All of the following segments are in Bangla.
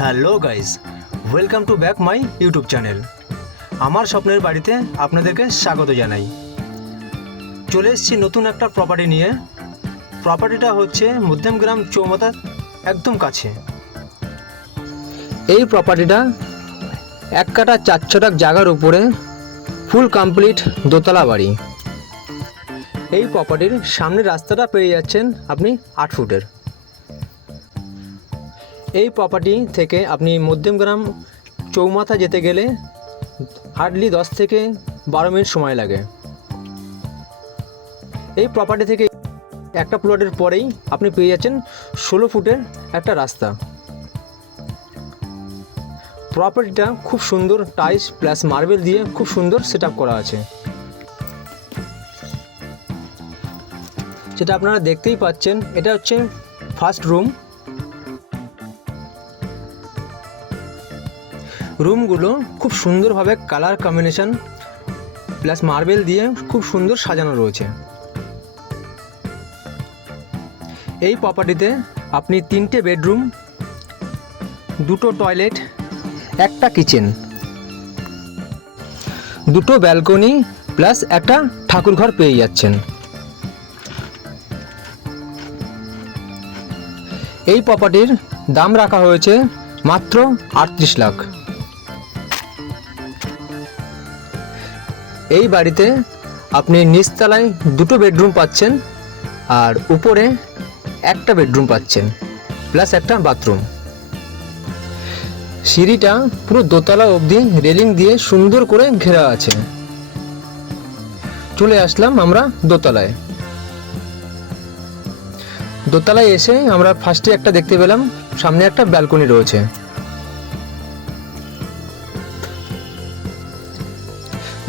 Hello guys welcome to back my YouTube channel আমার স্বপ্নের বাড়িতে আপনাদেরকে স্বাগত জানাই। চলে এসেছি নতুন একটা প্রপার্টি নিয়ে। প্রপার্টিটা হচ্ছে মধ্যমগ্রাম চৌমাথার একদম কাছে। এই প্রপার্টিটা এক কাটা চার ছটাক জায়গার উপরে ফুল কমপ্লিট দোতলা বাড়ি। এই প্রপার্টির সামনের রাস্তাটা পেয়ে যাচ্ছেন আপনি আট ফুটের। এই প্রপার্টি থেকে আপনি মধ্যমগ্রাম চৌমাথা যেতে গেলে হার্ডলি দশ থেকে বারো মিনিট সময় লাগে। এই প্রপার্টি থেকে একটা প্লটের পরেই আপনি পেয়ে যাচ্ছেন ষোলো ফুটের একটা রাস্তা। প্রপার্টিটা খুব সুন্দর টাইলস প্লাস মার্বেল দিয়ে খুব সুন্দর সেট করা আছে। যেটা আপনারা দেখতেই পাচ্ছেন, এটা হচ্ছে ফার্স্ট রুম রুমগুলো খুব সুন্দরভাবে কালার কম্বিনেশন প্লাস মার্বেল দিয়ে খুব সুন্দর সাজানো রয়েছে। এই প্রপার্টিতে আপনি তিনটে বেডরুম দুটো টয়লেট একটা কিচেন দুটো ব্যালকনি প্লাস একটা ঠাকুরঘর পেয়ে যাচ্ছেন। এই প্রপার্টির দাম রাখা হয়েছে মাত্র আটত্রিশ লাখ। এই বাড়িতে আপনি নিচতলায় দুটো বেডরুম পাচ্ছেন আর উপরে একটা বেডরুম পাচ্ছেন, প্লাস একটা বাথরুম। সিঁড়িটা পুরো দোতলা অবধি রেলিং দিয়ে সুন্দর করে ঘেরা আছে। চলে আসলাম আমরা দোতলায়। দোতলায় এসে আমরা ফার্স্টে একটা দেখতে পেলাম, সামনে একটা ব্যালকনি রয়েছে।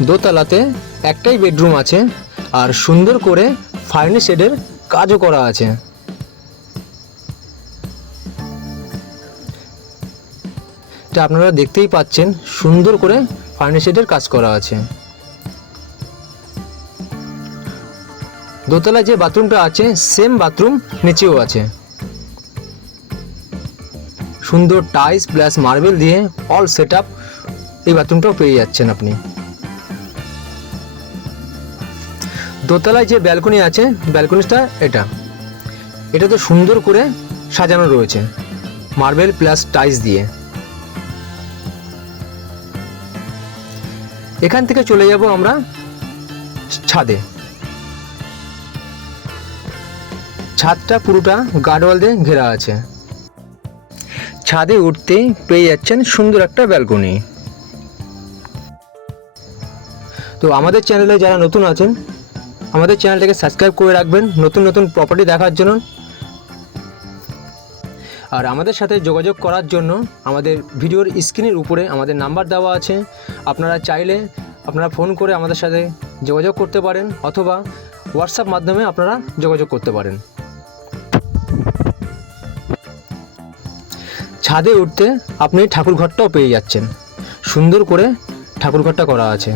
দোতলাতে একটাই বেডরুম আছে আর সুন্দর করে ফার্নি শেডের কাজও করা আছে। এটা আপনারা দেখতেই পাচ্ছেন, সুন্দর করে ফার্নি শেডের কাজ করা আছে। দোতলায় যে বাথরুমটা আছে, সেম বাথরুম নিচেও আছে। সুন্দর টাইলস প্লাস মার্বেল দিয়ে অল সেট আপ এই বাথরুমটাও পেয়ে যাচ্ছেন আপনি। দোতলায় যে ব্যালকনি আছে, ব্যালকনিটা এটা। এটা তো সুন্দর করে সাজানো রয়েছে, মার্বেল প্লাস টাইলস দিয়ে। এখান থেকে চলে যাব আমরা ছাদে। ছাদটা পুরোটা গার্ডওয়াল দিয়ে ঘেরা আছে। ছাদে উঠতে পেয়ে যাচ্ছেন সুন্দর একটা ব্যালকনি। তো আমাদের চ্যানেলে যারা নতুন আছেন আমাদের চ্যানেলটাকে সাবস্ক্রাইব করে রাখবেন, নতুন নতুন প্রপার্টি দেখার জন্য। আর আমাদের সাথে যোগাযোগ করার জন্য আমাদের ভিডিওর স্ক্রিনের উপরে আমাদের নাম্বার দেওয়া আছে। আপনারা চাইলে আপনারা ফোন করে আমাদের সাথে যোগাযোগ করতে পারেন, অথবা হোয়াটসঅ্যাপ মাধ্যমে আপনারা যোগাযোগ করতে পারেন। ছাদে উঠতে আপনি ঠাকুর ঘরটাও পেয়ে যাচ্ছেন। সুন্দর করে ঠাকুর ঘরটা করা আছে।